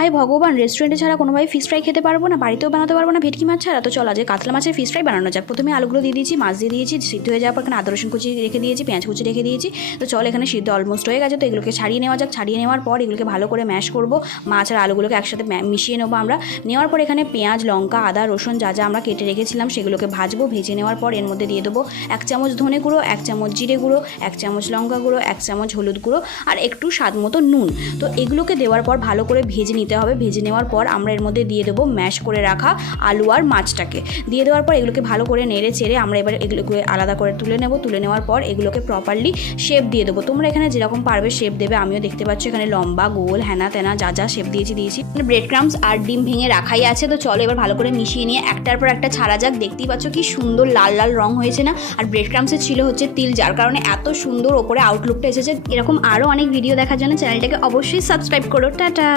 High ভগবান, রেস্টুরেন্টে ছাড়া কোনোভাবে ফিশ ফ্রাই খেতে পারবো না, বাড়িতেও বানাতে পারবো না ভেটকি মাছ ছাড়া। তো চলো আজকে কাতলা মাছের ফিশ ফ্রাই বানানো যাক। প্রথমে আলুগুলো দিয়ে দিয়েছি, মাছ দিয়ে দিয়েছি, সিদ্ধ হয়ে যাওয়ার পর এখানে আদা রসুন কুচি রেখে দিয়েছি, পেঁয়াজ কুচি রেখে দিয়েছি। তো চলো এখানে সিদ্ধ অলমোস্ট হয়ে গেছে, তো এগুলোকে ছাড়িয়ে নেওয়া যাক। ছাড়িয়ে নেওয়ার পর এগুলোকে ভালো করে ম্যাশ করবো, মাছ আর আলুগুলোকে একসাথে মিশিয়ে নেবো আমরা। নেওয়ার পর এখানে পেঁয়াজ, লঙ্কা, আদা, রসুন যা যা আমরা কেটে রেখেছিলাম সেগুলোকে ভাজবো। ভেজে নেওয়ার পর এর মধ্যে দিয়ে দেবো 1 চামচ ধনে গুঁড়ো, 1 চামচ জিরে গুঁড়ো, 1 চামচ লঙ্কা গুঁড়ো, 1 চামচ হলুদ গুঁড়ো আর একটু স্বাদ মতো নুন। তো এগুলোকে দেওয়ার পর ভালো করে ভেজে নিতে হবে। ভেজে নেওয়ার পর আমরা এর মধ্যে দিয়ে দেবো ম্যাশ করে রাখা আলু আর মাছটাকে। দিয়ে দেওয়ার পর এগুলোকে ভালো করে নেড়ে চেড়ে আমরা এবার এগুলোকে আলাদা করে তুলে নেব। তুলে নেওয়ার পর এগুলোকে প্রপারলি শেপ দিয়ে দেবো। তোমরা এখানে যেরকম পারবে শেপ দেবে, আমিও দেখতে পাচ্ছি এখানে লম্বা, গোল, হ্যানা তেনা যা যা শেপ দিয়েছি। ব্রেড ক্রাম্স আর ডিম ভেঙে রাখাই আছে। তো চলো এবার ভালো করে মিশিয়ে নিয়ে একটার পর একটা ছাড়া যাক। দেখতেই পাচ্ছ কি সুন্দর লাল লাল রং হয়েছে না? আর ব্রেড ক্রাম্সে ছিল হচ্ছে তিল, যার কারণে এত সুন্দর ওপরে আউটলুকটা এসেছে। এরকম আরও অনেক ভিডিও দেখার জন্য চ্যানেলটাকে অবশ্যই সাবস্ক্রাইব করো। টাটা।